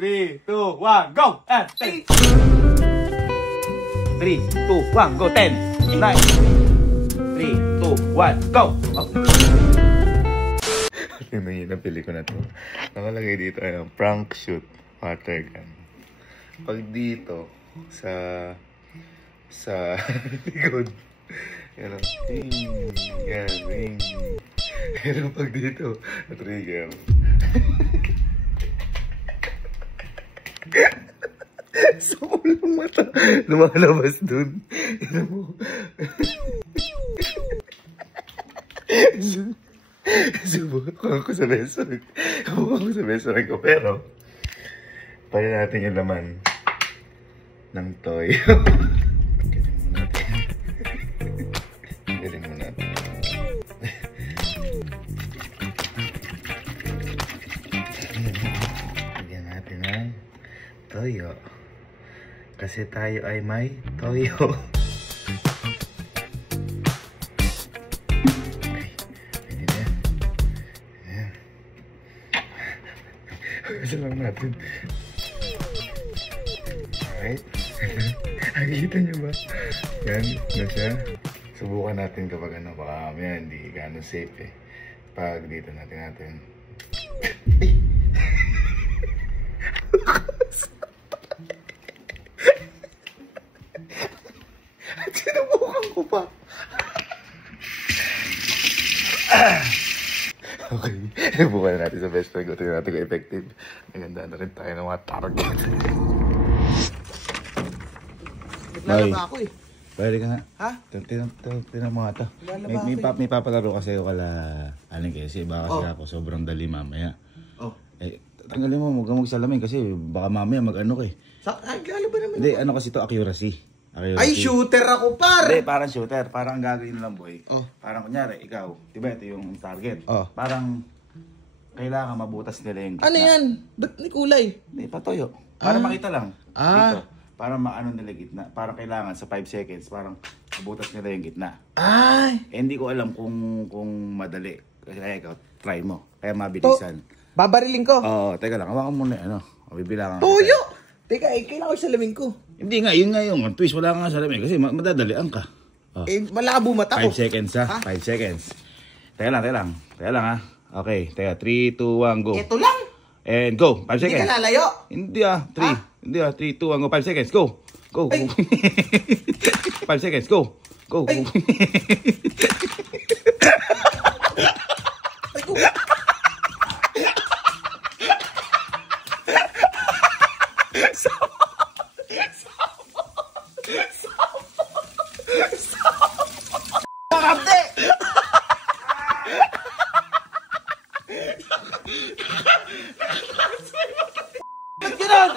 3, 2, 1, go! And 10. 3, 2, 1, go! 10, 9, 3, 2, 1, go! Yung napili ko na to. Nakalagay dito ay prank shoot water gun. Pag dito sa likod, yan ang yan, ring. Pero pag dito, trigger. Sa ulang mata, lumalabas dun. Yan mo. Subukan ko sa restaurant. Subukan ko sa restaurant ko, pero pwede natin yung laman ng toy. Galing mo natin. Lagyan natin ng toyo. Kasi tayo ay may toyo. Isa lang natin. Alright. Nakikita nyo ba? Yan, na siya. Subukan natin kapag ano, baka yan, hindi gano'n safe eh. Pag dito natin. Sinubukan ko pa. Okay, bukan natin sa best friend ko. Tingnan natin kung effective. Maganda na rin tayo ng mga target. Naglalaba ako eh. Pwede ka nga. Ha? Tingnan mo nga ito. May papalaro kasi ako kala Aling kasi baka kasi ako sobrang dali mamaya. Oh. Eh, tanggalin mo, huwag kang magsalamin kasi baka mamaya mag-ano ka eh. Ano ba naman? Hindi, ano kasi ito, accuracy. Ay, shooter ako, par! Hindi, parang shooter. Parang ang gagawin lang, boy. Parang kunyari, ikaw, diba ito yung target. Parang kailangan mabutas nila yung gitna. Ano yan? Ba't may kulay? Hindi, patoyo. Para makita lang. Dito. Para maano nila gitna. Parang kailangan sa 5 seconds, parang mabutas nila yung gitna. Ay! Eh, hindi ko alam kung madali. Kaya ikaw, try mo. Kaya mabilisan. Babariling ko? Oo, teka lang. Hawakan muna ano. Bibilangan. Toyo! Teka, kailangan ko salamin ko. Hindi nga, yun nga yung twist. Wala ka nga salamin kasi madadalian ka. Eh, malabo mata ko. 5 seconds ha? 5 seconds. Teka lang ha. Okay, teka. 3, 2, 1, go. Ito lang? And go. 5 seconds. Hindi ka lalayo? Hindi 3. Hindi 3, 2, 1, go. 5 seconds. Go. 5 seconds. Go. Ay, go. Makapte! Ba't gano'n?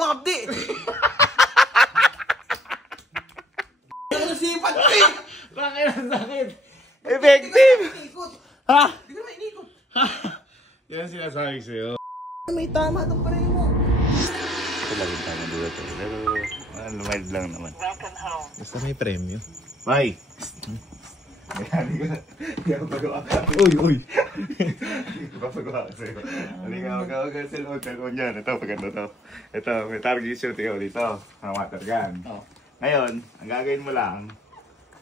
Makapte! Nasipat ko eh! Bakit ang sakit? Effective! Ha? Hindi ka naman inikot. Yan sinasabi sa'yo. May tama itong pareho mo. Ito lang yung tama dito. Pero lumayd lang naman. Basta may premyo. Bye! Hindi ako pagawa. Uy! Hindi ko pa pagawa sa'yo. Hindi ka magkawag ang cellphone dyan. Ito, paganda to. Ito, may target shoot ikaw dito. Ang water gun. Ngayon, ang gagawin mo lang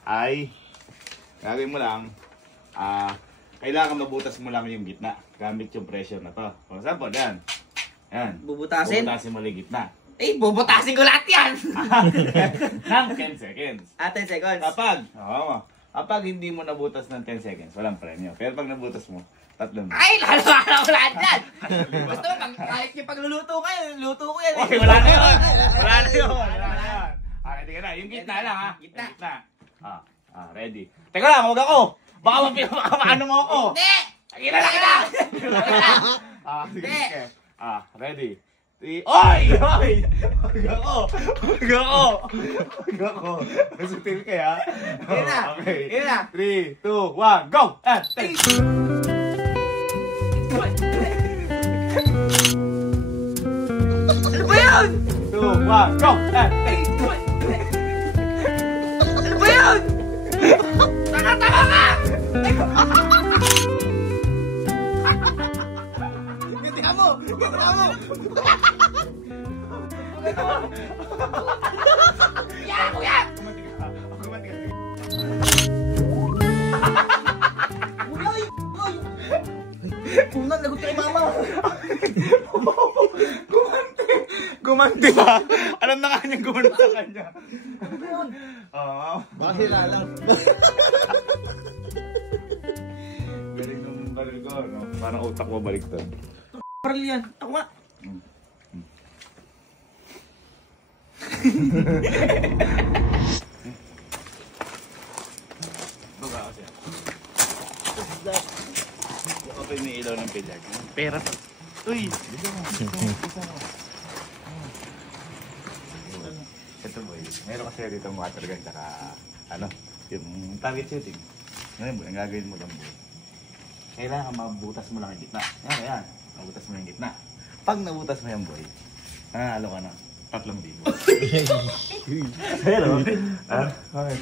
ay kailangan mabutas mo lang yung gitna gamit yung pressure na to. For example, yan. Bubutasin? Bubutasin mo lang yung gitna. Eh, bubutasin ko lahat yan! Ng 10 seconds. 10 seconds. Kapag hindi mo nabutas ng 10 seconds, walang premyo. Pero pag nabutas mo, 3 minutos. Ay, lalo ko lahat yan! Basta, kahit yung pagluluto ko yan. Okay, wala na yun. Okay, tingnan na. Yung gitna lang ha. Gitna. Ready. Teka lang, huwag ako. Baka maano mo ako. Hindi! Nakita na kita! Sige. Ready. Oy! Huwag ako. Masutil ka ya. Yun na. 3, 2, 1, go! And take! Ano ba yun? 2, 1, go! And take! Ano ba yun? Tama ka! Gantihan mo! Gantihan mo! Kuya! Kuya! Punan, lagot kay mama! Gumanti ba? Alam na nga niyang gumanti sa kanya. Oo. Baka hilalang. Galing nung baril ko, no? Parang utak mo balik to. Parang yan. Ako nga. Baga kasi. Okay, may ilaw ng pilag. Pera pa. Uy! Bisa mo. Ito boy, meron kasi dito water gun tsaka ano, yung target shooting. Ngayon boy, ang gagawin mo lang boy. Kailangan mabutas mo lang yung gitna. Yan. Mabutas mo yung gitna. Pag nabutas mo yan boy, nanalo ka na. 3,000.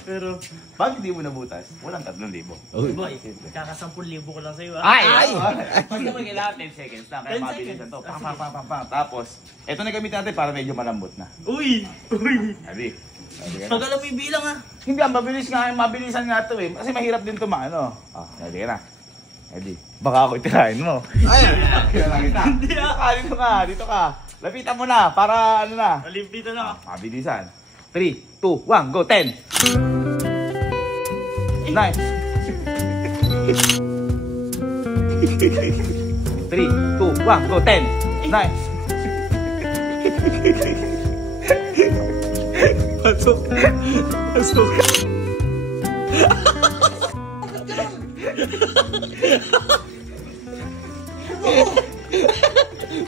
Pero, pag hindi mo nabutas, walang 3,000. Boy, kaka 10,000 ko lang sa'yo. Ay! Pag naman kailangan 10 seconds lang, kaya mabilisan to. Pang. Tapos, eto na gamit natin para medyo malambot na. Uy! Adi. Pag alam mo yung bilang ha. Hindi, mabilisan nga to eh. Kasi mahirap din to ano. Adi ka na. Adi. Baka ako itirahin mo. Ay! Kailangan kita. Dito ka. Lapitan mo na, para ano na. Malimpito na. Mabilisan. 3, 2, 1, go, 10! 9! 3, 2, 1, go, 10! 9! Pasok!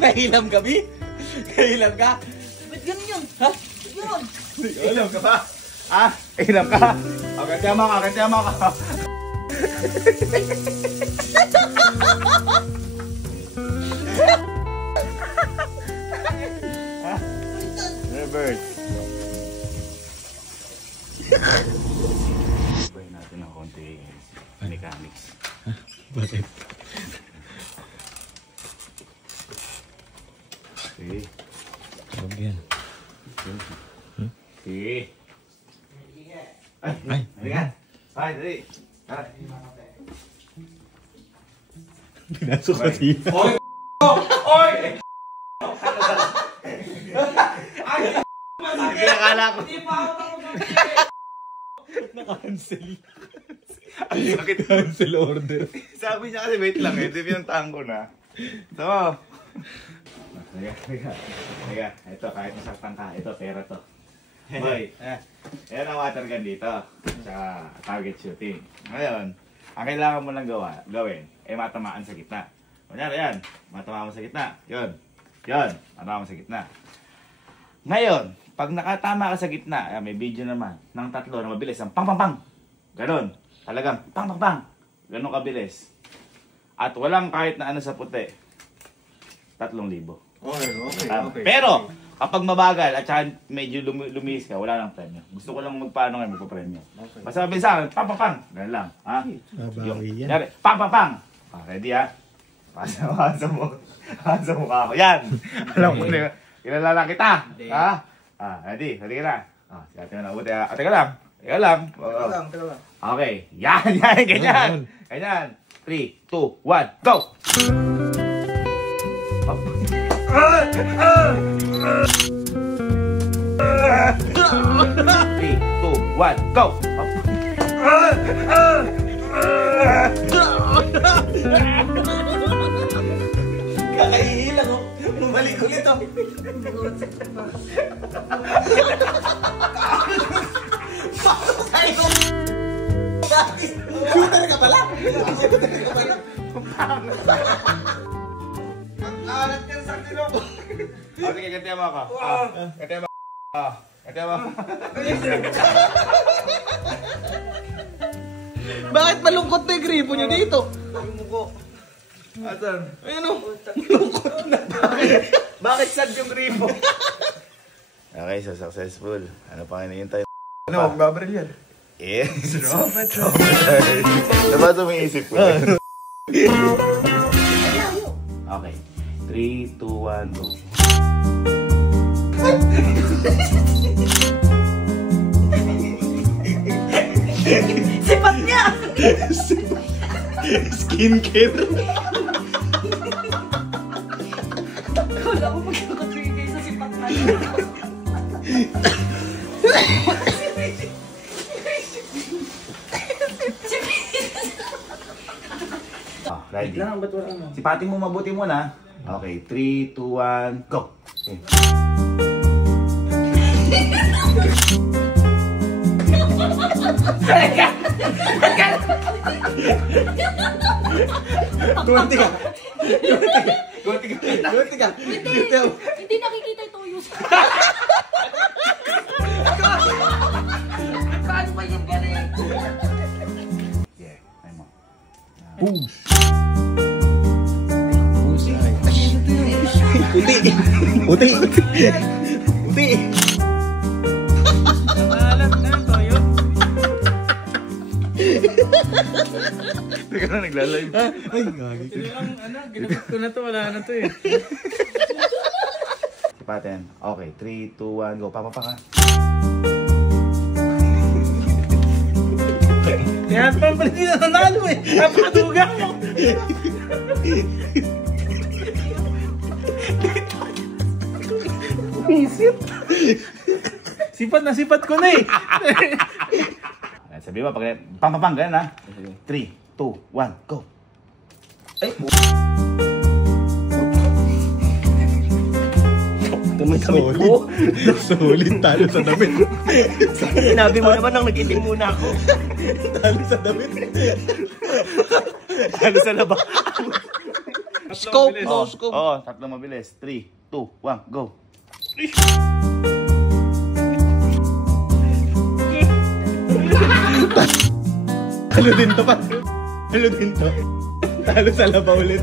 Nahilam ka, Bi? Nahilam ka? Ba't ganun yun? Ha? Ba't ganun? Ilam ka ba? Ilam ka? Agad-yama ka. Robert. Ibahin natin ng konti mechanics. Bakit? Sige. Huwag yan. Sige. Ay! Halika! Ay, dali! Pinasok kasi. Oy! Oy! Akala ko. Na-cancel. Ang sakit. Cancel order. Sabi niya kasi wait lang eh. Di pinuntahan ko na. So. Halika. Ito kahit masaktan ka. Ito pera to. Boy. Ayan ang water gun dito. Sa target shooting. Ngayon, ang kailangan mo lang gawin ay matamaan sa gitna. Kunyari yan. Matamaan mo sa gitna. Yun. Matamaan mo sa gitna. Ngayon, pag nakatama ka sa gitna, may video naman, ng 3 na mabilis, ang pang. Ganon. Talagang pang. Ganon kabilis. At walang kahit na ano sa puti. 3,000. Okay. Pero, kapag mabagal at saka medyo lumis ka, wala lang premyo. Gusto ko lang magpaano ngayon, magpapremyo. Okay. Basta mabilis sa pang. Ganon lang. Ha? Mabawi yan. Yari, pang. Ready ha? Pasa mo ka ako. Yan! Alam mo na, kilala kita. Ha? Ready ka na. Si ate na nabuti ha. Teka lang. Teka lang. Okay. Yan. Ganyan. 3, 2, 1, go! 3, 2, 1, go! Kakaihilang oh. Bumalik ulit oh. Shooter ka pala? Ang alat ka sa tilong. Sige, gantihan mo ako. Gantihan mo. Bakit malungkot na yung gripo niyo dito? Yung muko. Asan? Ayun o. Malungkot na. Bakit sad yung gripo? Okay, so successful. Ano pang hinihintay? Ano, magbabaril yan? Yes. Diba sumiisip ko? Okay. 3, 2, 1, go. Sipat niya! Skincare. Wala ko magkakatrigay sa sipat na. Oh, ready? Sipatin mo mabuti muna. Okay, 3, 2, 1, go! Okay. Tumanti ka! Hindi nakikita yung tuyo. Paano ba yung galing? Yeah, ay mo. Push. Puti. Alam na, toyo. Teka na, naglalive. Ay, gagi. Ginapit ko na to, wala na to eh. Sipatin. Okay, 3, 2, 1, go. Papapa ka. Kaya pa pala hindi na nanalo eh. Napakaduga mo. Umisip. Sipat ko na eh. Sabi mo, pag pang, ganyan ha. 3, 2, 1, go. Ay, Solid. Talo sa damit. Sinabi mo naman nang nag-itim muna ako. Talo sa damit. Ano sa laba? Scope mo, scope. Oo, tatlong mabilis. 3, 2, 1, go. Talo din to pa. Talo sa laba ulit.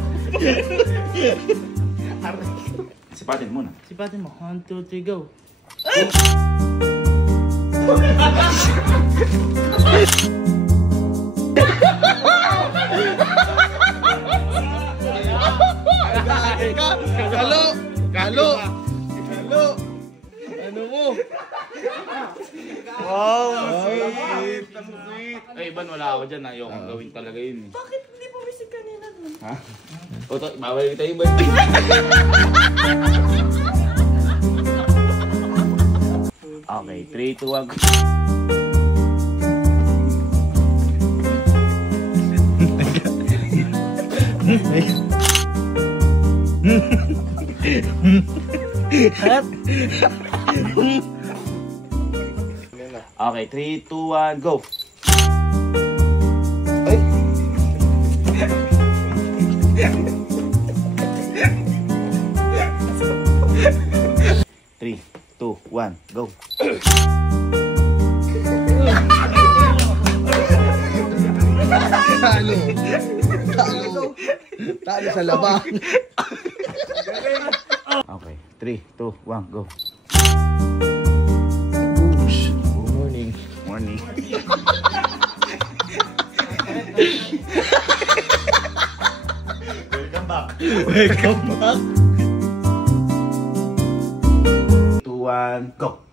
Sipatin muna. Sipatin mo. 1, 2, 3, go. Kalo. Ano mo? Wow, sweet. Ay, Iban, wala ako dyan. Ayokong gawin talaga yun. Bakit hindi po misig kanina dun? Ha? Oto, bawal kita Iban. Okay, 3, 2, 1, go. Okay, 3, 2, 1, go. Ay. 3, 2, 1, go. Talo sa laba. Okay, 3, 2, 1, go. Push. Good morning. Morning. Welcome back. 2, 2, 1, go.